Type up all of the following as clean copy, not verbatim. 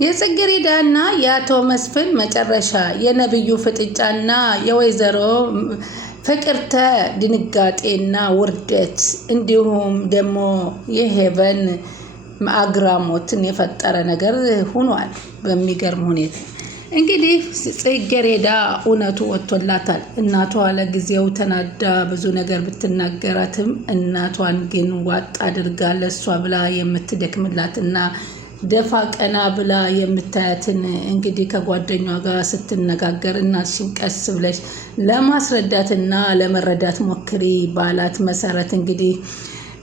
የጽጌረዳና የአቶ መስፍን መጨረሻ የነብዩ ፍጥጫና የወይዘሮ ፍቅርተ ድንጋጤና ውርደት እንዲሁም ደግሞ የሄቨን አግራሞትን የፈጠረ ነገር ሆኗል። በሚገርም ሁኔታ እንግዲህ ጽጌረዳ እውነቱ ወጥቶላታል። እናቷ ለጊዜው ተናዳ ብዙ ነገር ብትናገራትም እናቷን ግን ዋጥ አድርጋ ለሷ ብላ የምትደክምላትና ደፋ ቀና ብላ የምታያትን እንግዲህ ከጓደኛዋ ጋር ስትነጋገር እናትሽን ቀስ ብለሽ ለማስረዳትና ለመረዳት ሞክሪ ባላት መሰረት እንግዲህ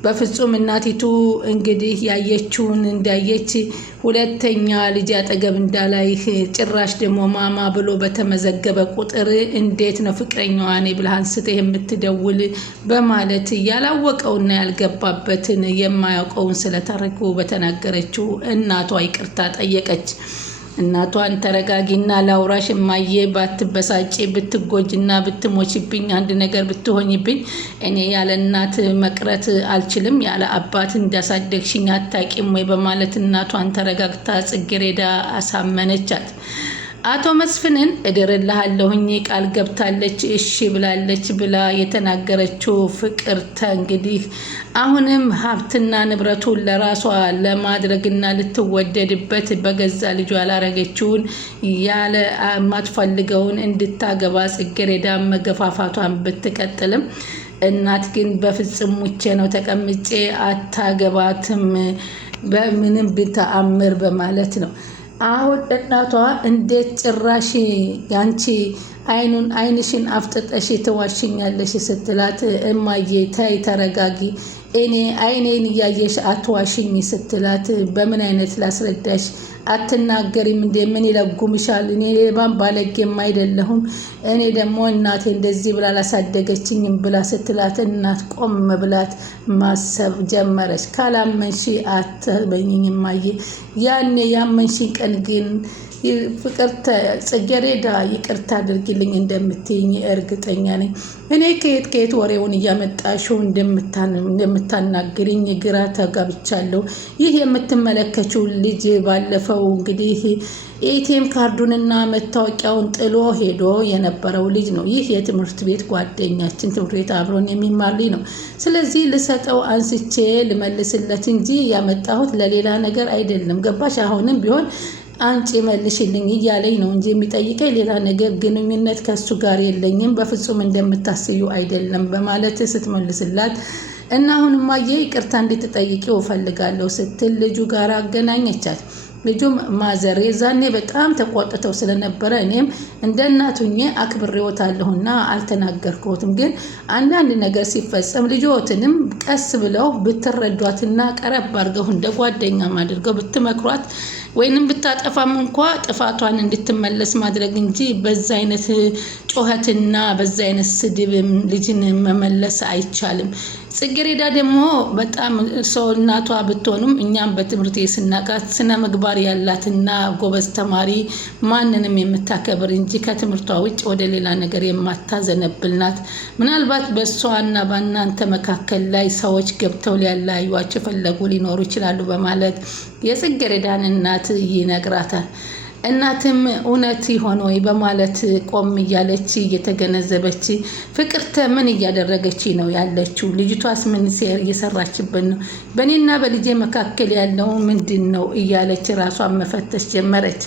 በፍጹም እናቲቱ እንግዲህ ያየችውን እንዳየች ሁለተኛ ልጅ አጠገብ እንዳላይህ ጭራሽ ደግሞ ማማ ብሎ በተመዘገበ ቁጥር እንዴት ነው ፍቅረኛዋ ነኝ ብለህ አንስተህ የምትደውል በማለት ያላወቀውና ያልገባበትን የማያውቀውን ስለታሪኩ በተናገረችው እናቷ ይቅርታ ጠየቀች። እናቷን ተረጋጊና ላውራሽ እማዬ፣ ባትበሳጪ ብትጎጅና ብትሞችብኝ አንድ ነገር ብትሆኝብኝ እኔ ያለ እናት መቅረት አልችልም፣ ያለ አባት እንዳሳደግሽኝ አታቂም ወይ በማለት እናቷን ተረጋግታ ጽጌረዳ አሳመነቻት። አቶ መስፍንን እድርልሃለሁኝ ቃል ገብታለች እሺ ብላለች ብላ የተናገረችው ፍቅርተ እንግዲህ አሁንም ሀብትና ንብረቱን ለራሷ ለማድረግና ልትወደድበት በገዛ ልጇ ያላረገችውን ያለ ማትፈልገውን እንድታገባ ጽጌረዳ መገፋፋቷን ብትቀጥልም እናት ግን በፍጹም ሙቼ ነው ተቀምጬ አታገባትም በምንም ብተአምር በማለት ነው። አሁን እናቷ እንዴት ጭራሽ ያንቺ አይንሽን አፍጥጠሽ ትዋሽኛለሽ ስትላት እማዬ ተይ ተረጋጊ፣ እኔ አይኔን እያየሽ አትዋሽኝ ስትላት በምን አይነት ላስረዳሽ አትናገሪም እንዴ? ምን ይለጉምሻል? እኔ ሌባም ባለጌም አይደለሁም። እኔ ደግሞ እናቴ እንደዚህ ብላ ላሳደገችኝም ብላ ስትላት እናት ቆም ብላት ማሰብ ጀመረች። ካላመንሽ አትበኝኝ እማዬ፣ ያኔ ያመንሽኝ ቀን ግን ፍቅርተ ጽጌረዳ ይቅርታ አድርጊልኝ እንደምትይኝ እርግጠኛ ነኝ። እኔ ከየት ወሬውን እያመጣሽው እንደምታናግሪኝ ግራ ተጋብቻለሁ። ይህ የምትመለከችው ልጅ ባለፈው እንግዲህ ኤቲኤም ካርዱንና መታወቂያውን ጥሎ ሄዶ የነበረው ልጅ ነው። ይህ የትምህርት ቤት ጓደኛችን ትምህርት ቤት አብሮን የሚማር ልጅ ነው። ስለዚህ ልሰጠው አንስቼ ልመልስለት እንጂ ያመጣሁት ለሌላ ነገር አይደለም። ገባሽ? አሁንም ቢሆን አንቺ መልሽልኝ እያለኝ ነው እንጂ የሚጠይቀኝ ሌላ ነገር ግንኙነት ከሱ ጋር የለኝም፣ በፍጹም እንደምታስዩ አይደለም በማለት ስትመልስላት እና አሁን እማዬ ይቅርታ እንድትጠይቂው እፈልጋለሁ ስትል ልጁ ጋር አገናኘቻት። ልጁም ማዘር የዛኔ በጣም ተቆጥተው ስለነበረ እኔም እንደ እናቱኜ አክብሬዎታለሁና አልተናገርኩትም። ግን አንዳንድ ነገር ሲፈጸም ልጆትንም ቀስ ብለው ብትረዷትና ቀረብ አድርገው እንደ ጓደኛም አድርገው ብትመክሯት ወይንም ብታጠፋም እንኳ ጥፋቷን እንድትመለስ ማድረግ እንጂ በዛ አይነት ጮኸትና በዛ አይነት ስድብ ልጅን መመለስ አይቻልም። ጽጌረዳ ደግሞ በጣም ሰው እናቷ ብትሆኑም እኛም በትምህርት ስናቃት ስነ ምግባር ያላትና ጎበዝ ተማሪ ማንንም የምታከብር እንጂ ከትምህርቷ ውጭ ወደ ሌላ ነገር የማታዘነብል ናት። ምናልባት በእሷና በእናንተ መካከል ላይ ሰዎች ገብተው ሊያለያዩዋቸው ፈለጉ ሊኖሩ ይችላሉ በማለት የጽጌረዳን እናት ይነግራታል። እናትም እውነት ይሆን ወይ በማለት ቆም እያለች እየተገነዘበች ፍቅርተ ምን እያደረገች ነው ያለችው? ልጅቷስ ምን ሴር እየሰራችብን ነው? በእኔና በልጄ መካከል ያለው ምንድን ነው እያለች ራሷን መፈተሽ ጀመረች።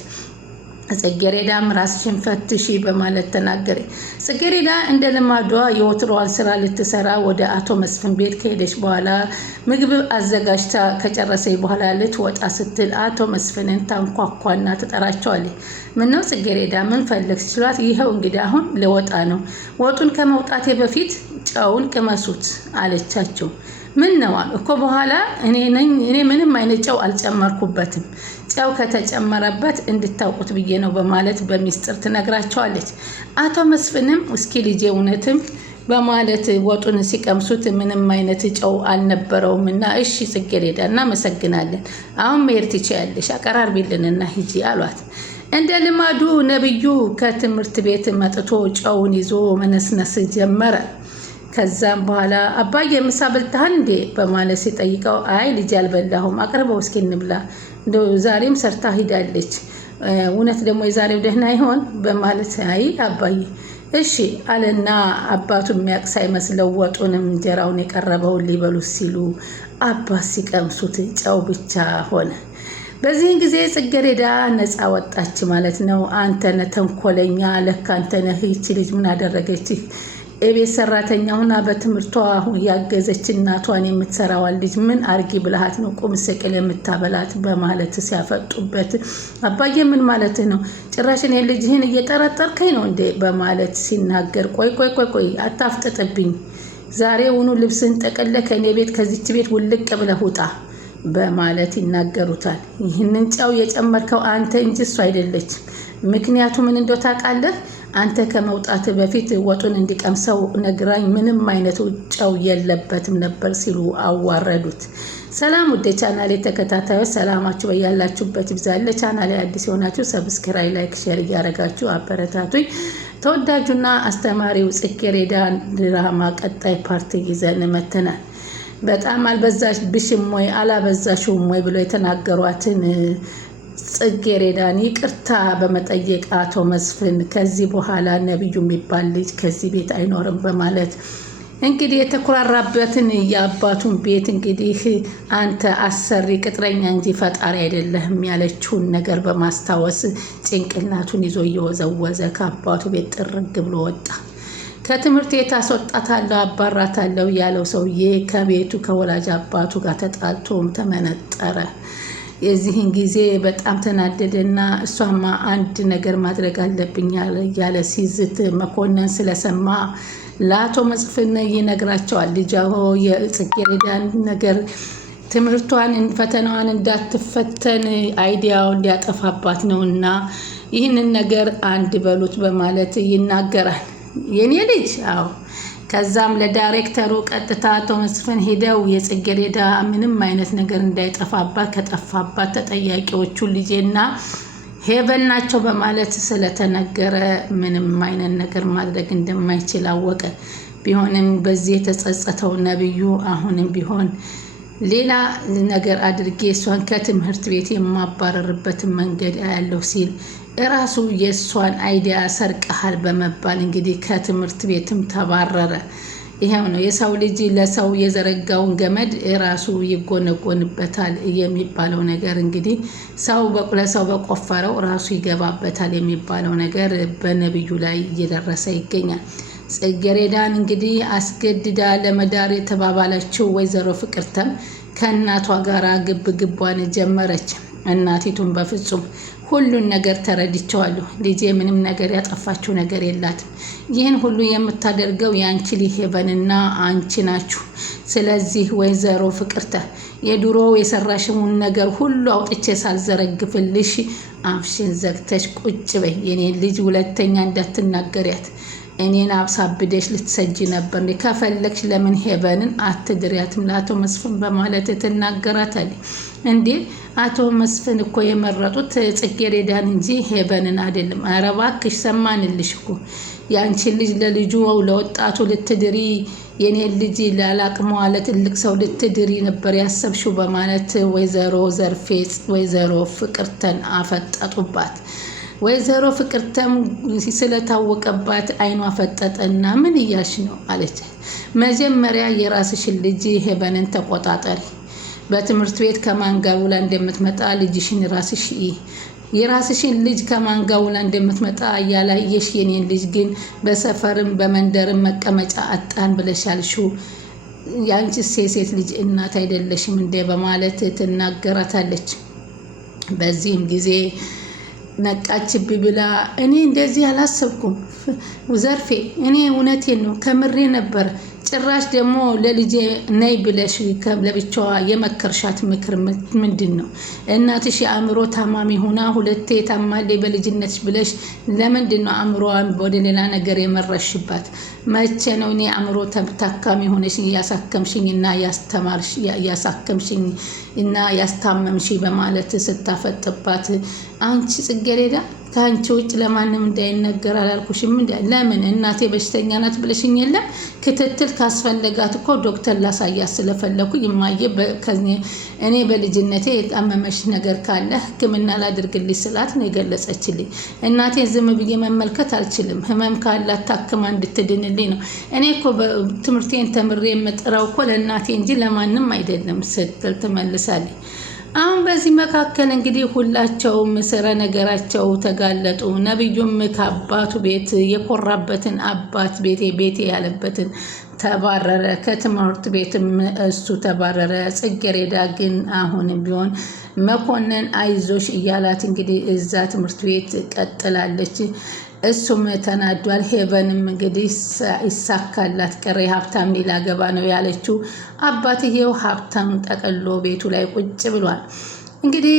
ጽጌረዳም ራስሽን ፈትሺ በማለት ተናገረ። ጽጌረዳ እንደ ልማዷ የወትሮዋን ስራ ልትሰራ ወደ አቶ መስፍን ቤት ከሄደች በኋላ ምግብ አዘጋጅታ ከጨረሰች በኋላ ልትወጣ ስትል አቶ መስፍንን ታንኳኳና ትጠራቸዋለች። ምነው ጽጌረዳ ምን ፈለግሽ ሲሏት ይኸው እንግዲህ አሁን ልወጣ ነው፣ ወጡን ከመውጣቴ በፊት ጨውን ቅመሱት አለቻቸው። ምን ነው እኮ በኋላ እኔ ምንም አይነት ጨው አልጨመርኩበትም፣ ጨው ከተጨመረበት እንድታውቁት ብዬ ነው በማለት በሚስጥር ትነግራቸዋለች። አቶ መስፍንም እስኪ ልጄ እውነትም በማለት ወጡን ሲቀምሱት ምንም አይነት ጨው አልነበረውም እና እሺ ጽጌረዳ እናመሰግናለን፣ አሁን መሄድ ትችያለሽ፣ አቀራርቢልንና ሂጂ አሏት። እንደ ልማዱ ነብዩ ከትምህርት ቤት መጥቶ ጨውን ይዞ መነስነስ ጀመረ። ከዛም በኋላ አባዬ ምሳ በልተሃል እንዴ በማለት ሲጠይቀው አይ ልጅ አልበላሁም፣ አቅርበው እስኪ እንብላ ዛሬም ሰርታ ሂዳለች። እውነት ደግሞ የዛሬው ደህና ይሆን በማለት አይ አባዬ እሺ አለና አባቱ የሚያውቅ ሳይመስለው ወጡንም እንጀራውን የቀረበውን ሊበሉ ሲሉ አባት ሲቀምሱት ጨው ብቻ ሆነ። በዚህን ጊዜ ጽጌረዳ ነፃ ወጣች ማለት ነው። አንተነ ተንኮለኛ ለካ አንተነህ ይቺ ልጅ ምን አደረገች? የቤት ሰራተኛ ሁና በትምህርቷ ያገዘች እናቷን የምትሰራዋን ልጅ ምን አርጊ ብልሃት ነው ቁም ስቅል የምታበላት በማለት ሲያፈጡበት አባዬ ምን ማለት ነው? ጭራሽን የልጅህን እየጠረጠርከኝ ነው እንዴ? በማለት ሲናገር ቆይ አታፍጥጥብኝ። ዛሬውኑ ልብስህን ጠቅልለህ ከኔ ቤት ከዚች ቤት ውልቅ ብለህ ውጣ በማለት ይናገሩታል። ይህንን ጨው የጨመርከው አንተ እንጂ እሱ አይደለችም። ምክንያቱ ምን እንደው ታውቃለህ? አንተ ከመውጣት በፊት ወጡን እንዲቀምሰው ነግራኝ ምንም አይነት ጨው የለበትም ነበር ሲሉ አዋረዱት። ሰላም ውድ ቻናሌ ተከታታዮች ሰላማችሁ በያላችሁበት ይብዛል። ቻናሌ አዲስ የሆናችሁ ሰብስክራይብ፣ ላይክ፣ ሼር እያደረጋችሁ አበረታቱኝ። ተወዳጁና አስተማሪው ጽጌረዳ ድራማ ቀጣይ ፓርቲ ይዘን መተናል። በጣም አልበዛሽም ወይ አላበዛሽውም ወይ ብሎ የተናገሯትን ጽጌረዳን ይቅርታ በመጠየቅ አቶ መስፍን ከዚህ በኋላ ነብዩ የሚባል ልጅ ከዚህ ቤት አይኖርም በማለት እንግዲህ የተኮራራበትን የአባቱን ቤት እንግዲህ አንተ አሰሪ ቅጥረኛ እንጂ ፈጣሪ አይደለህም ያለችውን ነገር በማስታወስ ጭንቅላቱን ይዞ እየወዘወዘ ከአባቱ ቤት ጥርግ ብሎ ወጣ። ከትምህርት ቤት አስወጣታለሁ አባራታለሁ ያለው ሰውዬ ከቤቱ ከወላጅ አባቱ ጋር ተጣልቶም ተመነጠረ። የዚህን ጊዜ በጣም ተናደደና እሷማ አንድ ነገር ማድረግ አለብኝ ያለ ሲዝት መኮንን ስለሰማ ለአቶ መስፍን ይነግራቸዋል። ልጃው የጽጌረዳን ነገር ትምህርቷን ፈተናዋን እንዳትፈተን አይዲያውን ሊያጠፋባት ነውና ይህንን ነገር አንድ በሉት በማለት ይናገራል። የኔ ልጅ አዎ። ከዛም ለዳይሬክተሩ ቀጥታ አቶ መስፍን ሄደው የጽጌረዳ ምንም አይነት ነገር እንዳይጠፋባት ከጠፋባት ተጠያቂዎቹ ልጄና ሄቨን ናቸው በማለት ስለተነገረ ምንም አይነት ነገር ማድረግ እንደማይችል አወቀ። ቢሆንም በዚህ የተጸጸተው ነብዩ አሁንም ቢሆን ሌላ ነገር አድርጌ እሷን ከትምህርት ቤት የማባረርበትን መንገድ አያለሁ ሲል እራሱ የእሷን አይዲያ ሰርቀሃል በመባል እንግዲህ ከትምህርት ቤትም ተባረረ። ይሄው ነው የሰው ልጅ ለሰው የዘረጋውን ገመድ እራሱ ይጎነጎንበታል የሚባለው ነገር እንግዲህ ሰው ለሰው በቆፈረው ራሱ ይገባበታል የሚባለው ነገር በነብዩ ላይ እየደረሰ ይገኛል። ጽጌረዳን እንግዲህ አስገድዳ ለመዳር የተባባለችው ወይዘሮ ፍቅርተም ከእናቷ ጋር ግብግቧን ጀመረች። እናቲቱን በፍጹም ሁሉን ነገር ተረድቼዋለሁ፣ ልጄ ምንም ነገር ያጠፋችው ነገር የላትም። ይህን ሁሉ የምታደርገው የአንቺ ልጅ ሄቨንና አንቺ ናችሁ። ስለዚህ ወይዘሮ ፍቅርተ የድሮ የሰራሽውን ነገር ሁሉ አውጥቼ ሳልዘረግፍልሽ አፍሽን ዘግተሽ ቁጭ በይ። የኔን ልጅ ሁለተኛ እንዳትናገሪያት። እኔን አብሳብደሽ ልትሰጂ ነበር። ከፈለግሽ ለምን ሄቨንን አትድሪያትም ለአቶ መስፍን በማለት ትናገራታለች። እንዴ አቶ መስፍን እኮ የመረጡት ጽጌረዳን እንጂ ሄቨንን አይደለም። ኧረ እባክሽ ሰማንልሽ እኮ ያንቺን ልጅ ለልጁ ለወጣቱ ልትድሪ የኔን ልጅ ላላቅሟ ለትልቅ ሰው ልትድሪ ነበር ያሰብሽው በማለት ወይዘሮ ዘርፌ ወይዘሮ ፍቅርተን አፈጠጡባት። ወይዘሮ ፍቅርተም ስለታወቀባት አይኗ ፈጠጠና ምን እያልሽ ነው አለች። መጀመሪያ የራስሽን ልጅ ሄቨንን ተቆጣጠሪ። በትምህርት ቤት ከማን ጋር ውላ እንደምትመጣ ልጅሽን ራስሽ የራስሽን ልጅ ከማን ጋር ውላ እንደምትመጣ ያላየሽ የኔን ልጅ ግን በሰፈርም በመንደርም መቀመጫ አጣን ብለሻልሽው ያንቺ ሴት ልጅ እናት አይደለሽም እንዴ በማለት ትናገራታለች። በዚህም ጊዜ ነቃችብኝ ብላ እኔ እንደዚህ አላሰብኩም ዘርፌ፣ እኔ እውነቴን ነው ከምሬ ነበር። ጭራሽ ደግሞ ለልጄ ነይ ብለሽ ለብቻዋ የመከርሻት ምክር ምንድን ነው? እናትሽ የአእምሮ ታማሚ ሆና ሁለቴ ታማሌ በልጅነትሽ ብለሽ ለምንድን ነው አእምሮዋን ወደ ሌላ ነገር የመረሽባት? መቼ ነው እኔ አእምሮ ታካሚ ሆነሽ ያሳከምሽኝና ያስተማርሽ ያሳከምሽኝ እና ያስታመምሽ በማለት ስታፈጥባት አንቺ ጽጌረዳ ከአንቺ ውጭ ለማንም እንዳይነገር አላልኩሽም? ለምን እናቴ በሽተኛ ናት ብለሽኝ የለም? ክትትል ካስፈለጋት እኮ ዶክተር ላሳያት ስለፈለኩ ይማየ እኔ በልጅነቴ የጣመመሽ ነገር ካለ ሕክምና ላድርግልኝ ስላት ነው የገለጸችልኝ። እናቴ ዝም ብዬ መመልከት አልችልም። ህመም ካላት ታክማ እንድትድንልኝ ነው። እኔ እኮ ትምህርቴን ተምሬ የምጥረው እኮ ለእናቴ እንጂ ለማንም አይደለም ስትል ትመልሳለች። አሁን በዚህ መካከል እንግዲህ ሁላቸውም ስረ ነገራቸው ተጋለጡ። ነብዩም ከአባቱ ቤት የኮራበትን አባት ቤቴ ያለበትን ተባረረ። ከትምህርት ቤትም እሱ ተባረረ። ጽጌረዳ ግን አሁንም ቢሆን መኮንን አይዞሽ እያላት እንግዲህ እዛ ትምህርት ቤት ቀጥላለች። እሱም ተናዷል። ሄቨንም እንግዲህ ይሳካላት ቀረ። ሀብታም ሊላገባ ነው ያለችው አባትየው ሀብታም ጠቅሎ ቤቱ ላይ ቁጭ ብሏል። እንግዲህ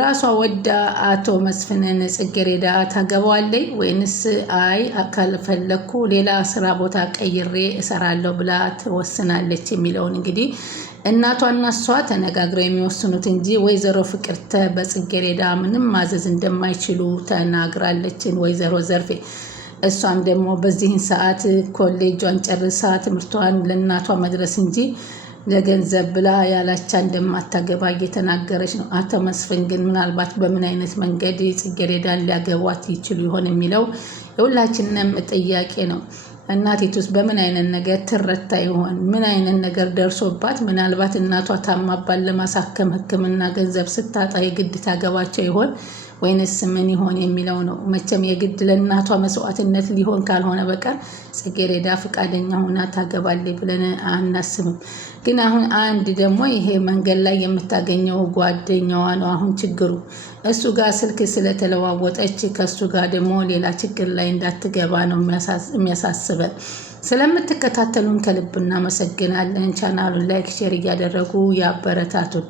ራሷ ወዳ አቶ መስፍንን ጽጌረዳ ታገባዋለች ወይንስ አይ ካልፈለኩ ሌላ ስራ ቦታ ቀይሬ እሰራለሁ ብላ ትወስናለች የሚለውን እንግዲህ እናቷና እሷ ተነጋግረው የሚወስኑት እንጂ ወይዘሮ ፍቅርተ በጽጌረዳ ምንም ማዘዝ እንደማይችሉ ተናግራለችን ወይዘሮ ዘርፌ። እሷም ደግሞ በዚህን ሰዓት ኮሌጇን ጨርሳ ትምህርቷን ለእናቷ መድረስ እንጂ ለገንዘብ ብላ ያላቻ እንደማታገባ እየተናገረች ነው። አቶ መስፍን ግን ምናልባት በምን አይነት መንገድ ጽጌረዳን ሊያገቧት ይችሉ ይሆን የሚለው የሁላችንም ጥያቄ ነው። እናቲቱስ በምን አይነት ነገር ትረታ ይሆን? ምን አይነት ነገር ደርሶባት ምናልባት እናቷ ታማባን ለማሳከም ሕክምና ገንዘብ ስታጣ የግድ ታገባቸው ይሆን ወይንስ ምን ይሆን የሚለው ነው። መቼም የግድ ለእናቷ መስዋዕትነት ሊሆን ካልሆነ በቀር ጽጌረዳ ፈቃደኛ ሆና ታገባለች ብለን አናስብም። ግን አሁን አንድ ደግሞ ይሄ መንገድ ላይ የምታገኘው ጓደኛዋ ነው አሁን ችግሩ። እሱ ጋር ስልክ ስለተለዋወጠች ከሱ ጋር ደግሞ ሌላ ችግር ላይ እንዳትገባ ነው የሚያሳስበን። ስለምትከታተሉን ከልብ እናመሰግናለን። ቻናሉን ላይክ፣ ሼር እያደረጉ ያበረታቱን።